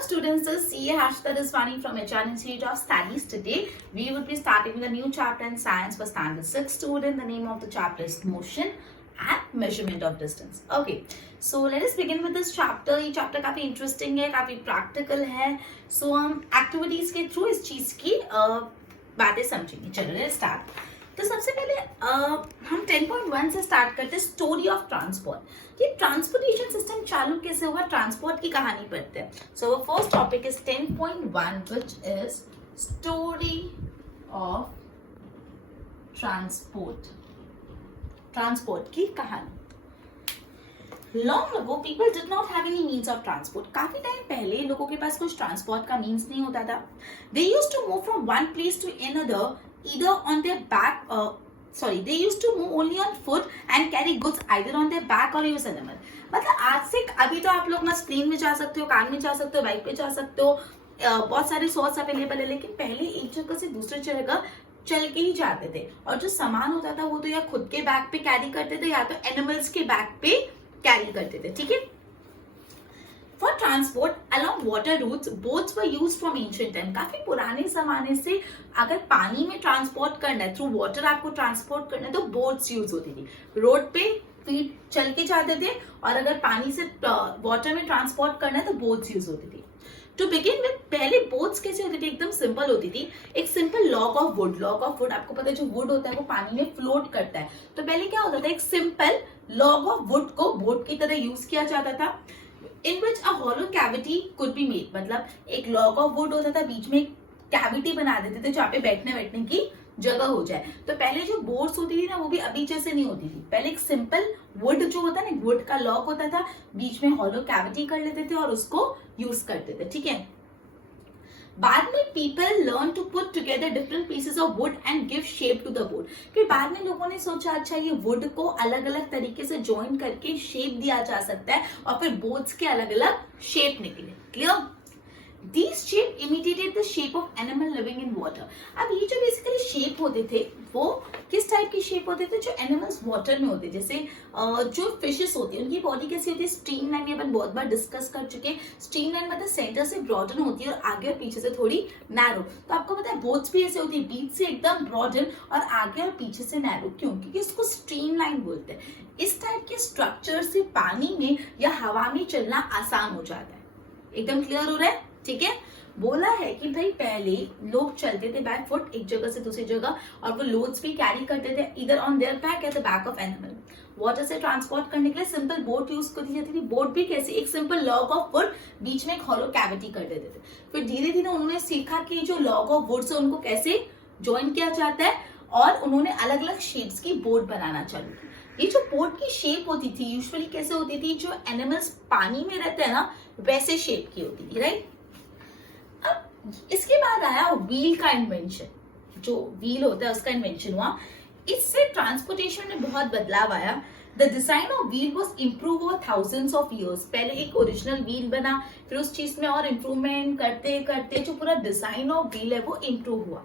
students, this is CA Harshita Deswani from HR Institute of Studies. Today we would be starting with a new chapter in science for standard 6 student. The name of the chapter is motion and measurement of distance. Okay, so let us begin with this chapter. ये chapter काफी interesting है, काफी practical है. So हम activities के through इस चीज की बातें समझेंगे. चलो let's start. तो सबसे पहले हम 10.1 से स्टार्ट करते हैं, स्टोरी ऑफ ट्रांसपोर्ट. ये ट्रांसपोर्टेशन सिस्टम चालू कैसे हुआ, ट्रांसपोर्ट की कहानी पढ़ते हैं. So first topic is 10.1 which is story of transport. Transport की कहानी. Long ago, people did not have any means of transport. काफी टाइम पहले लोगों के पास कुछ ट्रांसपोर्ट का मीन्स नहीं होता था. They used to move from one place to another either on their back. They used to move only on foot and carry goods either on their back or use animal. मतलब आज से अभी तो आप लोग ना प्लेन में जा सकते हो, कार में जा सकते हो, बाइक पे जा सकते हो, बहुत सारे सोर्स अवेलेबल है. लेकिन पहले एक जगह से दूसरी जगह चल के ही जाते थे, और जो सामान होता था वो तो या खुद के बैग पे कैरी करते थे या तो एनिमल्स के बैग पे कैरी करते थे. ठीक है. For transport along water routes boats were used from ancient time. काफी पुराने जमाने से अगर पानी में ट्रांसपोर्ट करना है, थ्रू वाटर आपको ट्रांसपोर्ट करना है, तो बोट्स यूज होती थी. रोड पे फीट चल के जाते थे, और अगर पानी से वाटर में ट्रांसपोर्ट करना है तो बोट्स यूज होती थी. टू बिगिन विद, पहले बोट्स कैसे होती थी, एकदम सिंपल होती थी. एक simple log of would. Log of would आपको पता है, जो वुड होता है वो पानी में फ्लोट करता है. तो पहले क्या होता था, एक सिंपल लॉग ऑफ वुड को बोट की तरह यूज किया जाता था. In which a hollow cavity could be made. मतलब एक लॉग ऑफ वुड होता था, बीच में एक कैविटी बना देते थे जहाँ पे बैठने की जगह हो जाए. तो पहले जो बोट्स होती थी ना, वो भी अभी जैसे नहीं होती थी. पहले एक सिंपल वुड जो होता है ना, वुड का लॉग होता था, बीच में हॉलो कैविटी कर लेते थे और उसको यूज करते थे. ठीक है. बाद में people learn to put together different pieces of wood and give shape to the boat. फिर बाद में लोगों ने सोचा, अच्छा ये वुड को अलग अलग तरीके से ज्वाइन करके शेप दिया जा सकता है, और फिर बोट्स के अलग अलग शेप निकले. Clear. These shape imitated the shape of animal living in water. अब ये जो बेसिकली शेप होते थे वो किस टाइप की शेप होते थे, जो एनिमल्स वाटर में होते. जैसे जो फिशेस होती है उनकी बॉडी कैसी होती है, स्ट्रीमलाइन. ये अपन बहुत बार डिस्कस कर चुके हैं. स्ट्रीमलाइन मतलब सेंटर से ब्रॉडन होती है और आगे और पीछे से थोड़ी नैरो. तो आपको पता है बोट्स भी ऐसे होती है, बीच से एकदम ब्रॉडन और आगे और पीछे से नैरो. क्यों? क्योंकि इसको स्ट्रीमलाइन बोलते हैं. इस टाइप के स्ट्रक्चर से पानी में या हवा में चलना आसान हो जाता है. एकदम क्लियर हो रहा है. ठीक है. बोला है कि भाई पहले लोग चलते थे बैक फुट एक जगह से दूसरी जगह, और वो लोड्स भी कैरी करते थे इधर ऑन देयर बैक या the back of animal. Water से ट्रांसपोर्ट करने के लिए सिंपल बोट यूज कर दी जाती थी. बोट भी कैसे, एक सिंपल लॉग ऑफ वुड, बीच में एक हॉलो कैविटी कर देते थे. फिर धीरे धीरे उन्होंने सीखा कि जो लॉग ऑफ वुड से उनको कैसे ज्वाइन किया जाता है, और उन्होंने अलग अलग शेप्स की बोट बनाना चालू की. ये जो बोट की शेप होती थी यूजुअली कैसे होती थी, जो एनिमल्स पानी में रहते हैं ना वैसे शेप की होती थी. राइट. अब इसके बाद आया व्हील का इन्वेंशन. जो व्हील होता है उसका इन्वेंशन हुआ. इससे ट्रांसपोर्टेशन में बहुत बदलाव आया. The design of wheel was improve over thousands of years. पहले एक ओरिजिनल व्हील बना, फिर उस चीज में और इम्प्रूवमेंट करते करते जो पूरा डिजाइन ऑफ व्हील है वो इम्प्रूव हुआ.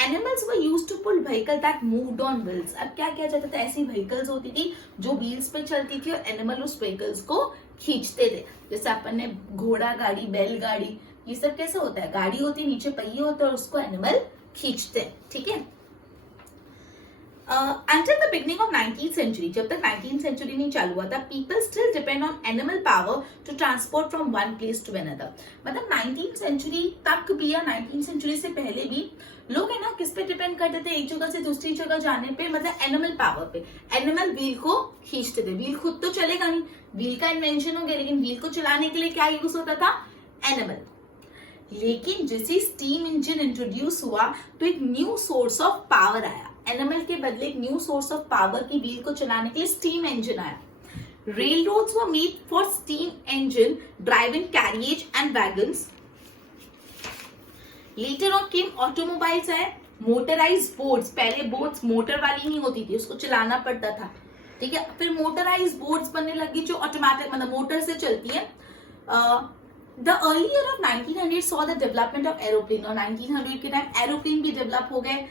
Animals were used to pull vehicle that moved on wheels. अब क्या किया जाता था, ऐसी व्हीकल्स होती थी जो व्हील्स पे चलती थी और एनिमल उस व्हीकल्स को खींचते थे. जैसे अपन ने घोड़ा गाड़ी, बैलगाड़ी, ये सब कैसे होता है, गाड़ी होती है, नीचे पहिए होते हैं और उसको एनिमल खींचते हैं. ठीक है. Until the beginning of 19th century, जब तक 19th century नहीं चालू हुआ था, people still depend on animal power to transport from one place to another. मतलब 19th century तक भी या 19th century से पहले भी लोग है ना किस पे डिपेंड करते थे, एक जगह से दूसरी जगह जाने पे, मतलब एनिमल पावर पे. एनिमल व्हील को खींचते थे. व्हील खुद तो चलेगा नहीं, व्हील का इन्वेंशन हो गया, लेकिन व्हील को चलाने के लिए क्या यूज होता था, एनिमल. लेकिन जैसे स्टीम इंजन इंट्रोड्यूस हुआ तो एक न्यू सोर्स ऑफ पावर आया. एनिमल के बदले एक न्यू सोर्स ऑफ पावर की व्हील को चलाने के लिए स्टीम इंजन आया. Railroads were made for steam engine driving carriage and wagons. Later on came automobiles आए, मोटराइज बोट्स. पहले बोट्स मोटर वाली नहीं होती थी, उसको चलाना पड़ता था. ठीक है. फिर मोटराइज बोट्स बनने लगी जो ऑटोमेटिक मतलब मोटर से चलती है. The early year of 1900 saw the development of aeroplane. और 1900 के टाइम एरोप्लेन भी डेवलप हो गए.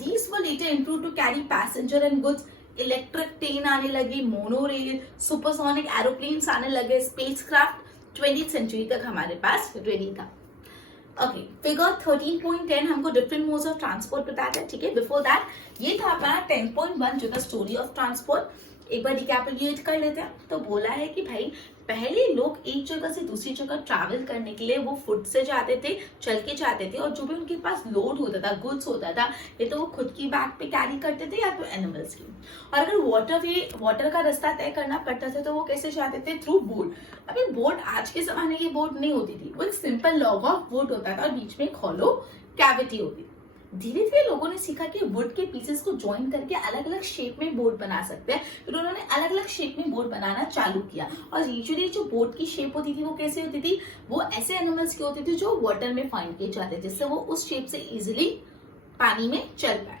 These were later improved to carry passenger and goods. Electric train आने लगी, मोनो रेल, सुपरसोनिक एरोप्लेन्स आने लगे, स्पेसक्राफ्ट. 20th सेंचुरी तक हमारे पास रेडी था। ओके, फिगर 13.10 हमको डिफरेंट मोड्स ऑफ ट्रांसपोर्ट बताता है, ठीक है। बिफोर दैट ये था अपना 10.1 जो था स्टोरी ऑफ ट्रांसपोर्ट। एक बार रिकैपिटुलेट कर लेते हैं। तो बोला है कि भाई पहले लोग एक जगह से दूसरी जगह ट्रैवल करने के लिए वो फुट से जाते थे, चल के जाते थे, और जो भी उनके पास लोड होता था, गुड्स होता था, ये तो वो खुद की बैग पे कैरी करते थे या तो एनिमल्स की। और अगर वाटर का रास्ता तय करना पड़ता था तो वो कैसे जाते थे? Through boat. अभी बोट आज के जमाने की बोट नहीं होती थी, वो एक सिंपल लॉग ऑफ वुड होता था और बीच में एक हॉलो कैविटी होती थी। धीरे धीरे लोगों ने सीखा कि वुड के पीसेस को ज्वाइन करके अलग अलग शेप में बोट बना सकते हैं, फिर उन्होंने अलग अलग शेप में बोट बनाना चालू किया। और यूजुअली जो बोट की शेप होती थी वो कैसे होती थी? वो ऐसे एनिमल्स की होती थी जो वाटर में फाइंड किए जाते थे, जिससे वो उस शेप से इजिली पानी में चल पाए।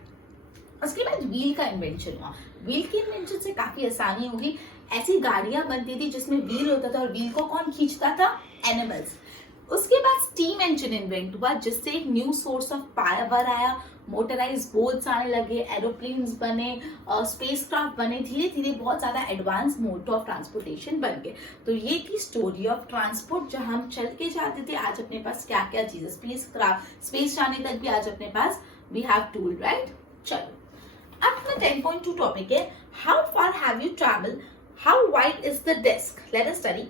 उसके बाद व्हील का इन्वेंशन हुआ। व्हील के इन्वेंशन से काफी आसानी होगी। ऐसी गाड़ियां बनती थी जिसमें व्हील होता था और व्हील को कौन खींचता था? एनिमल्स। उसके बाद स्टीम इंजन इन्वेंट हुआ, जिससे एक न्यू सोर्स ऑफ पावर आया, मोटराइज बोट्स आने लगे, एरोप्लेन्स बने, स्पेसक्राफ्ट बने, धीरे धीरे बहुत ज्यादा एडवांस मोड ऑफ ट्रांसपोर्टेशन बन गए। तो ये थी स्टोरी ऑफ ट्रांसपोर्ट, जहां हम चल के जाते थे, आज अपने पास क्या क्या चीजें, स्पेसक्राफ्ट, स्पेस जाने तक भी आज अपने पास वी हैव टूल, राइट। चलो अब अपना 10.2 टॉपिक है, how far have you travel, how wide is the desk, let us study.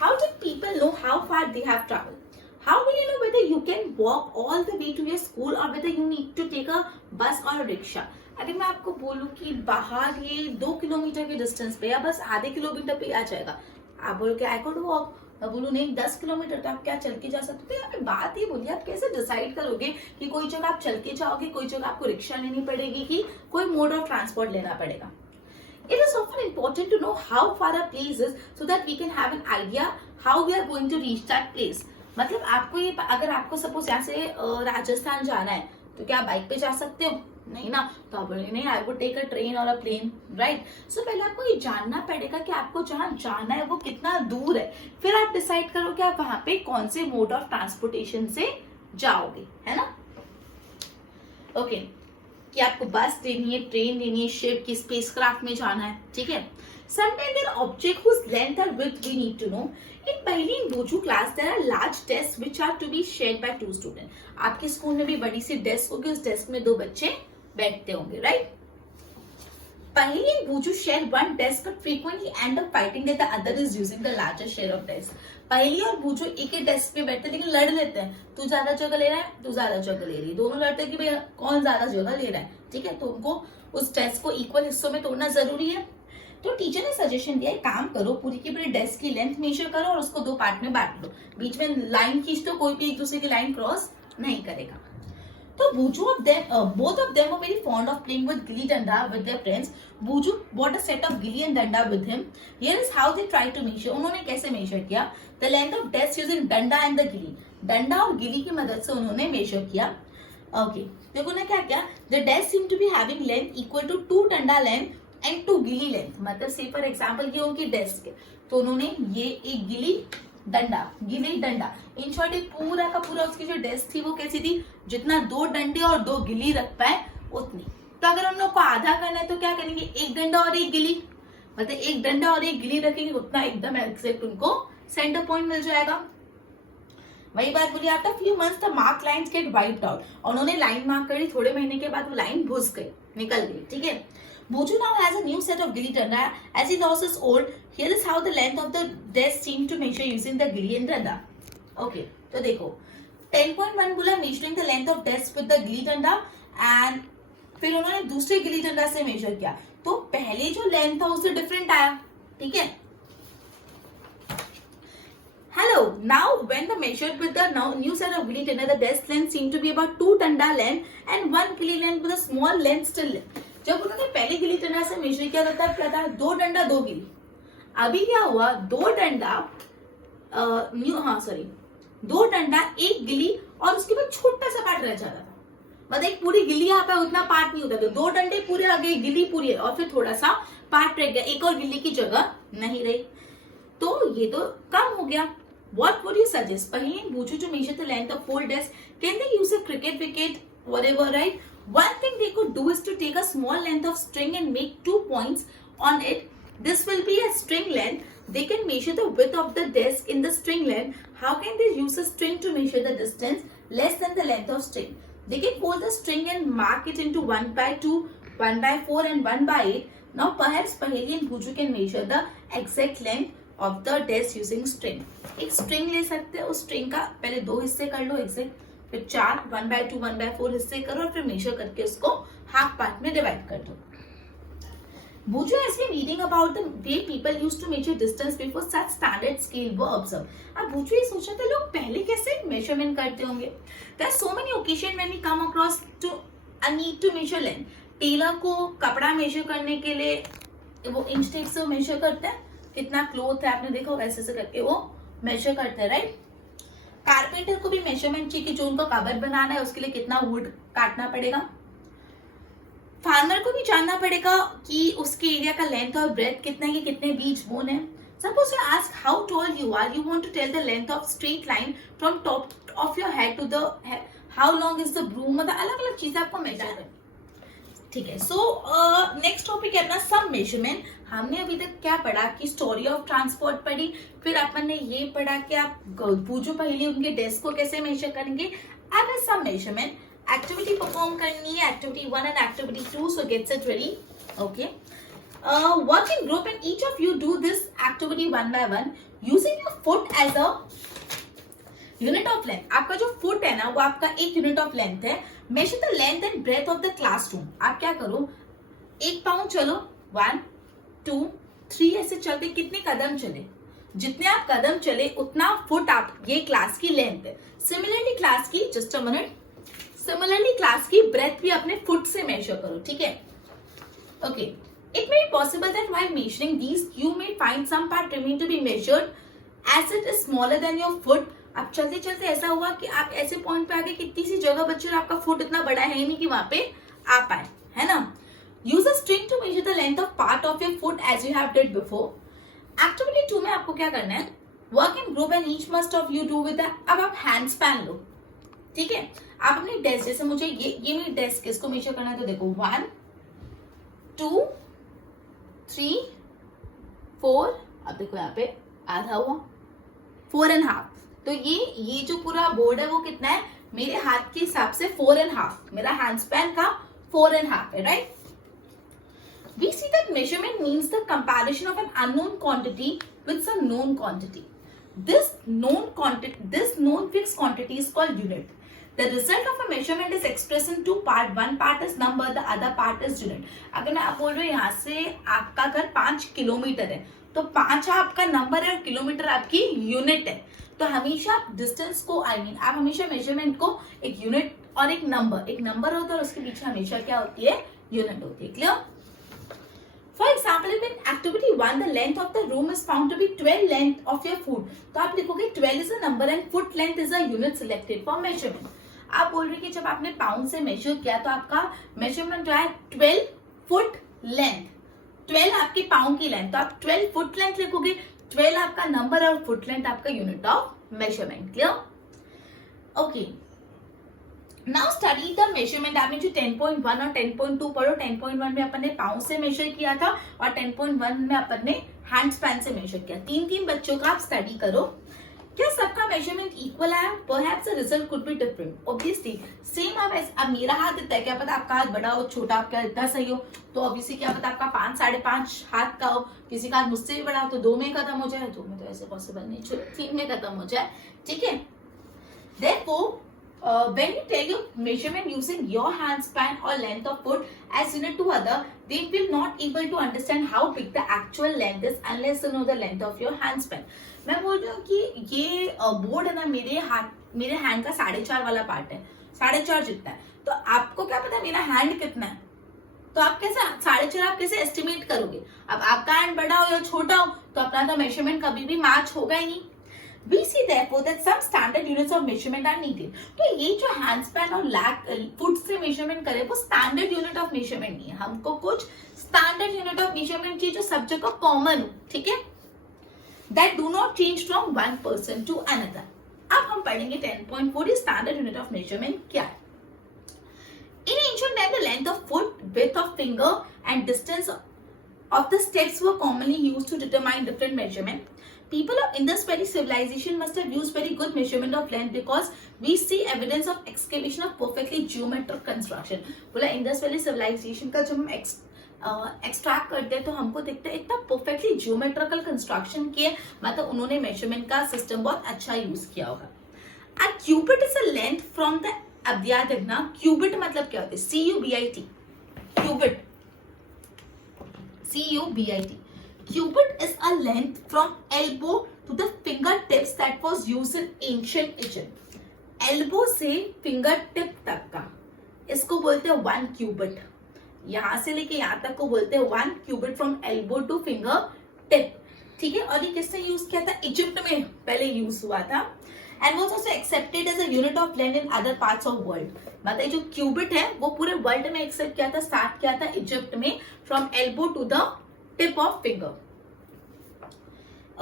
How did people know how far they have traveled? How will you know whether you can walk all the way to your school or whether you need to take a bus or a rickshaw? अगर मैं आपको बोलूं कि बाहर ये 2 kilometre के distance पे या बस आधे किलोमीटर पे आ जाएगा, आप बोलोगे आई कुड वॉक, मैं बोलूं नहीं 10 किलोमीटर, तो आप क्या चल के जा सकते? तो यहाँ पे बात ये बोलिए, आप कैसे डिसाइड करोगे कि कोई जगह आप चल के जाओगे, कोई जगह आपको रिक्शा लेनी पड़ेगी, कि कोई मोड ऑफ ट्रांसपोर्ट लेना पड़ेगा? It is often important to know how far a place is so that we can have an idea how we are going to reach that place. मतलब आपको ये, अगर आपको सपोज यहाँ से राजस्थान जाना है तो क्या बाइक पे जा सकते हो? नहीं ना, तो आप बोलेंगे नहीं, I would take a train और अ प्लेन, राइट। सो पहले आपको ये जानना पड़ेगा कि आपको जहाँ जाना है वो कितना दूर है, फिर आप डिसाइड करो कि आप वहां पे कौन से मोड ऑफ ट्रांसपोर्टेशन से जाओगे, है ना। ओके, कि आपको बस लेनी है, ट्रेन लेनी है, शिप की, स्पेसक्राफ्ट में जाना है, ठीक है। Sometimes there are objects whose length or width we need to know. In पहली बोजू class there are large desks which are to be shared by 2 students. आपके स्कूल में भी बड़ी सी डेस्क होगी, उस डेस्क में 2 बच्चे बैठते होंगे, right. Paheli and Buju share one desk but frequently end up fighting that the other is using the larger share of desk. पहली और बूजू एक ही डेस्क पे बैठते लेकिन लड़ लेते हैं, तू ज्यादा जगह ले रहा है, तू ज्यादा जगह ले रही है, दोनों लड़ते हैं कि भाई कौन ज्यादा जगह ले रहा है, ठीक है। तो उनको उस डेस्क को इक्वल हिस्सों में तोड़ना जरूरी है। तो टीचर ने सजेशन दिया, काम करो, पूरी की पूरी डेस्क की लेंथ मेजर करो और उसको 2 पार्ट में बांट लो, बीच में लाइन खींच दो, कोई भी एक दूसरे की लाइन क्रॉस नहीं करेगा। So both of them were very fond of playing with gilli danda with their friends. Buju bought a set of gilli and danda with him. Here is how they tried to measure. उन्होंने कैसे measure किया? The length of desk using danda and the gilli. डंडा और गिली की मदद से उन्होंने measure किया. Okay. देखो उन्होंने क्या किया? The desk seemed to be having length equal to 2 डंडा length and 2 गिली length. मतलब say for example ये उनकी desk है, तो उन्होंने ये एक गिली डंडा, गिली डंडा, इन शॉर्ट एक पूरा का पूरा उसकी जो डेस्क थी वो कैसी थी, जितना 2 डंडे और 2 गिली रख पाए उतनी। तो अगर हम लोग को आधा करना है तो क्या करेंगे, 1 डंडा और 1 गिली, मतलब 1 डंडा और 1 गिली रखेंगे, उतना एकदम एग्जैक्ट उनको सेंटर पॉइंट मिल जाएगा। वही बात बोली आता, few months the mark lines get wiped out, और उन्होंने लाइन मार्क करी, थोड़े महीने के बाद वो लाइन घुस गई, निकल गई, ठीक है। Buju now has a new set of gilli danda as he lost his old. Here is how the length of the desk seemed to measure using the gilli and danda. Okay, तो देखो 10.1 बोला measuring the length of desk with the gilli danda and फिर उन्होंने दूसरे गिली डंडा से major किया, तो पहले जो लेंथ था उससे डिफरेंट आया, ठीक है। Hello, now when the measured with the new set of gilli danda, the desk length seemed to be about 2 danda length and 1 gilli length with a small length still left. जब उन्होंने पहले गिली डंडा से major किया था तब क्या था, 2 डंडा 2 गिली। अभी क्या हुआ, 2 डंडा 2 डंडा 1 गिली और उसके बाद छोटा सा पार्ट रह जाता था, मतलब एक पूरी गिली यहाँ पे उतना पार्ट नहीं होता, तो 2 डंडे पूरे आ गए, गिली पूरी है, और फिर थोड़ा सा पार्ट रह गया, एक और गिली की जगह नहीं रही, तो ये तो कम हो गया। What would you suggest? Paheli and Buju to measure the length of whole desk. Can they use a cricket wicket, whatever, right? One thing they could do is to take a small length of string and make 2 points on it this will be a string length. They can measure the width of the desk in the string length. How can they use a string to measure the distance less than the length of string? They can fold the string and mark it into 1/2, 1/4 and 1/8. Now perhaps Paheli and Buju can measure the exact length of the desk using string. एक string ले सकते हैं, उस string का पहले 2 हिस्से कर लो exact, फिर 4 1/2 1/4 हिस्से करो और फिर measure करके उसको half part में divide कर दो. Buju has been reading about the way people used to measure distance before such standard scale were observed. अब Buju ये सोच रहे थे लोग पहले कैसे measurement करते होंगे. There are so many occasions when we come across to a need to measure length. Tailor को कपड़ा measure करने के लिए वो इंच टेप से measure करते हैं, कितना क्लोथ है आपने देखो ऐसे से करके वो measure करते हैं, राइट. कारपेंटर को भी measurement चाहिए कि जो उनको कबर्ड बनाना है उसके लिए कितना वुड काटना पड़ेगा. फार्मर को भी जानना पड़ेगा कि उसके एरिया का लेंथ और ब्रेथ कितना है, कितने बीच बोन है. Suppose you ask how tall you are, you want to tell the length of straight line from top of your head to the how long is the broom. मतलब अलग अलग चीजें आपको मेजर करनी. ठीक है. सो नेक्स्ट टॉपिक है अपना सम मेजरमेंट. हमने अभी तक क्या पढ़ा कि स्टोरी ऑफ ट्रांसपोर्ट पढ़ी, फिर अपन ने ये पढ़ा कि आप पूछो पहले उनके डेस्क को कैसे मेजर करेंगे. अब है सम मेजरमेंट. एक्टिविटी परफॉर्म करनी है, activity 1 and activity 2. So gets it ready. Okay. Work in group and each of you do this activity 1 by 1 using your foot as a unit of length. आपका जो foot है ना वो आपका एक unit of length है. Measure the length and breadth of the classroom. आप क्या करो, 1 पाउंड चलो, 1 2 3 ऐसे चलते कितने कदम चले, जितने आप कदम चले उतना फुट आप ये क्लास की लेंथ है. सिमिलरली क्लास की just a minute, similarly class की ब्रेथ भी अपने फुट से मेजर करो. ठीक है. Okay. It may be possible that while measuring these you may find some part remain to be measured as it is smaller than your foot. अब चलते चलते ऐसा हुआ कि आप ऐसे पॉइंट पे आगे कितनी सी जगह बची और आपका फुट इतना बड़ा है नहीं कि वहां पे आ पाए, है ना. Use a string to measure the length of part of your foot as you have did before. Activity 2 में आपको क्या करना है, work in group and each must of you do with. अब आप हैंड स्पैन लो. ठीक है. आप अपनी डेस्क, जैसे मुझे ये मेरी डेस्क इसको मेजर करना है तो देखो 1 2 3 4. अब देखो यहाँ पे आधा हुआ, 4.5. तो ये जो पूरा बोर्ड है वो कितना है, मेरे हाथ के हिसाब से 4.5. मेरा हैंड स्पैन का 4.5 है, right. We see that measurement means the comparison of an unknown quantity with some known quantity. This known fixed quantity is called unit. The result of a measurement is expressed in two parts. One part is number, the other part is unit. अगर मैं आप बोल रही हूँ यहाँ से आपका घर 5 किलोमीटर है तो 5 आपका नंबर है और किलोमीटर आपकी यूनिट है. तो हमेशा आप डिस्टेंस को आप हमेशा मेजरमेंट को एक यूनिट और एक नंबर होता है और उसके पीछे हमेशा क्या होती है, यूनिट होती है. Clear. For example, in activity 1, the length of the room is found to be 12 length of your foot. तो आप लिखोगे 12 is a number and foot length is a unit selected for measurement. आप बोल रहे कि जब आपने पाउंड से मेजर किया तो आपका मेजरमेंट जो है 12 फुट लेंथ, 12 आपकी पाउंड की लेंथ, तो आप 12 फुट लेंथ लिखोगे. 12 आपका नंबर और फुट लेंथ आपका unit of measurement. Clear. Okay. Now study the measurement. आपने जो 10.1 और 10.2 पढ़ो. 10.1 में अपन ने पाउंड से मेजर किया था और 10.1 में अपन ने हैंड स्पैन से मेजर किया. 3 बच्चों का आप स्टडी करो. क्या सबका मेजरमेंट इक्वल है? Perhaps the result could be different. Obviously same. अब मेरा हाथ इतना है, क्या पता आपका हाथ बड़ा हो, छोटा, आपका इतना सही हो. तो ऑब्वियसली क्या पता आपका 5 5.5 हाथ का हो, किसी का हाथ मुझसे भी बड़ा हो तो 2 में खत्म हो जाए. 2 में तो ऐसे पॉसिबल नहीं, 3 में खत्म हो जाए. ठीक है. Therefore, when you tell your measurement using your hand span or length of foot as unit to other, they will not able to understand how big the actual length is unless you know the length of your hand span. मैं बोल रही हूँ कि ये board है ना, मेरे hand का 4.5 वाला पार्ट है, 4.5 जितना है. तो आपको क्या पता मेरा हैंड कितना है, तो आप कैसे 4.5 आप कैसे एस्टिमेट करोगे. अब आपका हैंड बड़ा हो या छोटा हो तो अपना तो मेजरमेंट कभी भी मैच होगा ही नहीं. We see therefore that some standard units of measurement are needed. तो ये जो हैंड स्पैन और फुट से मेजरमेंट करे वो स्टैंडर्ड यूनिट ऑफ मेजरमेंट नहीं है. हमको कुछ स्टैंडर्ड यूनिट ऑफ मेजरमेंट चाहिए जो सब जगह कॉमन हो. ठीक है. That do not change from one person to another. अब हम पढ़ेंगे 10.4 स्टैंडर्ड यूनिट ऑफ मेजरमेंट क्या है. In ancient time, the length of foot, width of finger, and distance of the steps were commonly used to determine different measurement. People of Indus Valley civilization must have used very good measurement of length because we see evidence of excavation of perfectly geometric construction. बोला Indus Valley civilization का जब हम extract करते हैं तो हमको दिखता है इतना परफेक्टली जियोमेट्रिकल कंस्ट्रक्शन किया, मतलब उन्होंने मेजरमेंट का सिस्टम बहुत अच्छा यूज किया होगा. A cubit is a length from the, अब याद देखना क्यूबिट मतलब क्या होता है, CUBIT, cubit, CUBIT. Cubit is a length from elbow to the fingertips that was used in ancient Egypt. Elbow से fingertip तक का इसको बोलते हैं 1 क्यूबिट. यहां से लेके यहां तक को बोलते हैं 1 cubit from elbow to finger tip. ठीक है, और ये किसने यूज किया था, इजिप्ट में पहले यूज हुआ था. And was also accepted as a unit of length in other parts of world. मतलब जो क्यूबिट है वो पूरे वर्ल्ड में एक्सेप्ट किया था, स्टार्ट किया था इजिप्ट में, from elbow to the tip of finger.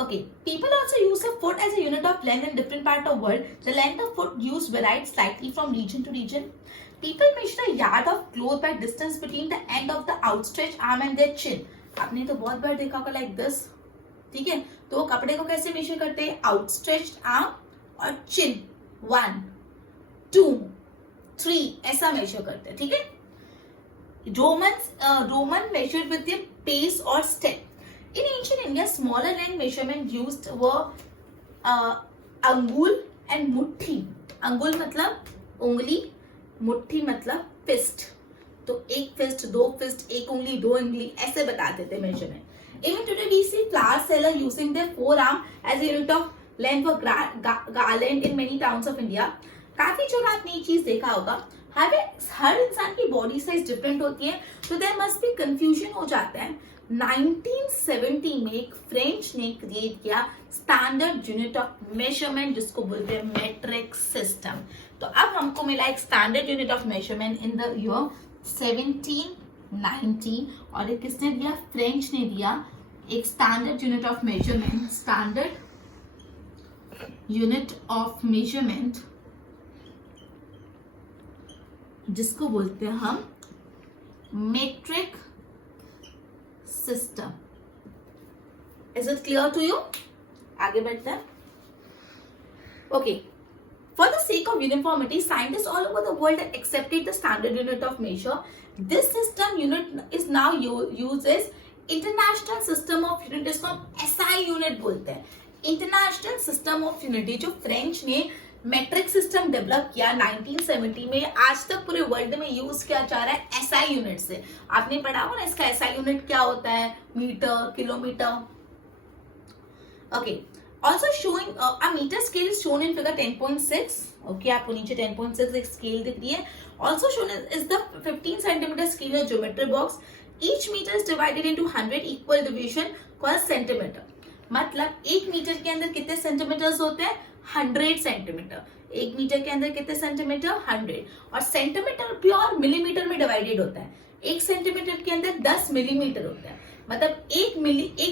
Okay, people also use a foot as a unit of length in different part of world. The length of foot used varied slightly from region to region. People measure a yard of cloth by distance between the end of the outstretched arm and their chin. आपने तो बहुत बार देखा होगा like this. ठीक है, तो वो कपड़े को कैसे मेजर करते हैं, outstretched arm और chin, 1, 2, 3 ऐसा मेजर करते हैं. ठीक है, Roman measured with their pace or step. In ancient India, smaller length measurement used were angul and muthi. Angul मतलब उंगली, मुट्ठी मतलब फिस्ट. तो एक फिस्ट, 2 फिस्ट, एक उंगली, 2 उंगली ऐसे बताते थे measurement. Even today we see flower seller using their forearm as a unit of length for garland in many towns of India. काफी जगह आपने ये चीज देखा होगा. हर इंसान की बॉडी साइज डिफरेंट होती है, तो देयर मस्ट बी कंफ्यूजन हो जाता है. 1970 में एक फ्रेंच ने क्रिएट किया स्टैंडर्ड यूनिट ऑफ मेजरमेंट जिसको बोलते हैं मेट्रिक सिस्टम. तो अब हमको मिला एक standard unit of measurement in the year 1790, और एक किसने दिया, फ्रेंच ने दिया एक standard unit of measurement, standard unit of measurement जिसको बोलते हैं हम metric system. Is it clear to you? आगे बढ़ते हैं. Okay, for the sake of uniformity, scientists all over the world have accepted the standard unit of measure. This system unit is now used as international system of unit, इसको हम SI unit बोलते हैं. International system of unity जो French ने metric system develop किया 1970 में, आज तक पूरे वर्ल्ड में यूज किया जा रहा है एसआई यूनिट से. आपने पढ़ा होगा ना इसका एसआई यूनिट क्या होता है, metre, kilometre. Okay, also showing a metre scale is shown in figure 10.6. Okay, आपको नीचे 10.6 एक स्केल दिख रही है. Also shown is the 15 centimetre scale of geometry box. Each metre is divided into 100 equal division called centimetre. मतलब एक metre के अंदर कितने सेंटीमीटर्स होते हैं, 100 सेंटीमीटर. एक मीटर के अंदर कितने सेंटीमीटर, 100. और सेंटीमीटर प्योर मिलीमीटर में डिवाइडेड होता है. एक सेंटीमीटर के अंदर 10 मिलीमीटर होता है. मतलब एक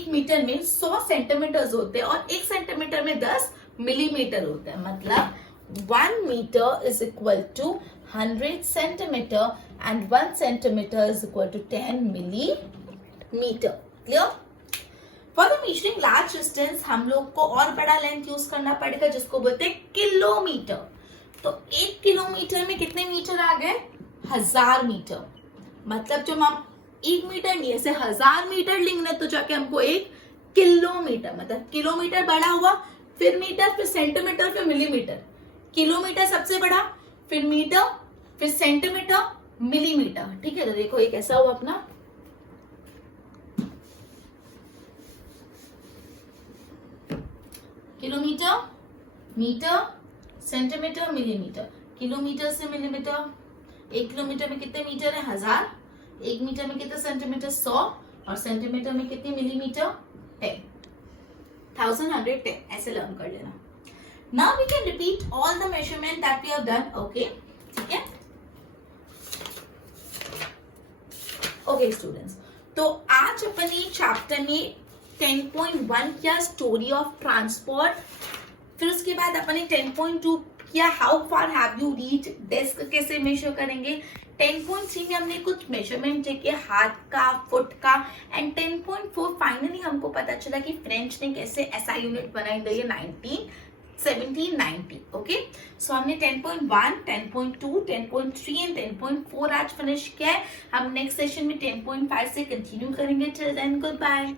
मीटर में 100 सेंटीमीटर होते हैं और एक सेंटीमीटर में 10 मिलीमीटर होता है. मतलब 1 metre is equal to 100 centimetre and 1 centimetre is equal to 10 millimetre. Clear? For the measuring large distance हम लोग को और बड़ा लेंथ यूज करना पड़ेगा जिसको बोलते हैं किलोमीटर. तो 1 किलोमीटर में कितने मीटर आ गए, 1000 मीटर. मतलब जब हम 1 मीटर नहीं ऐसे 1000 मीटर लिखना तो जाके हमको 1 किलोमीटर, मतलब किलोमीटर बड़ा हुआ, फिर मीटर, फिर सेंटीमीटर, फिर मिलीमीटर. किलोमीटर सबसे बड़ा, फिर मीटर, फिर सेंटीमीटर, मिलीमीटर. ठीक है, तो देखो एक ऐसा हुआ अपना kilometre, metre, centimetre, millimetre. Kilometre से मिलीमीटर, 1 किलोमीटर में कितने मीटर है, 1000. 1 मीटर में कितने सेंटीमीटर, 100. और सेंटीमीटर में कितने मिलीमीटर, 10. 1110 ऐसे लर्न कर लेना. Now we can repeat all the measurement that we have done. Okay, ठीक है. Okay students, तो आज अपने चैप्टर में 10.1 किया स्टोरी ऑफ ट्रांसपोर्ट. फिर उसके बाद अपने 10.2 किया, how far have you reach, desk कैसे मेजर करेंगे। 10.3 में हमने कुछ मेजरमेंट चेक किया, हाथ का, फुट का। एंड 10.4 फाइनली हमको पता चला कि फ्रेंच ने कैसे एसआई यूनिट बनाई द ईयर 1790। ओके, सो हमने 10.1, 10.2, 10.3 एंड 10.4 आज फिनिश किया है। हम नेक्स्ट सेशन में 10.5 से कंटिन्यू करेंगे। Till then good bye.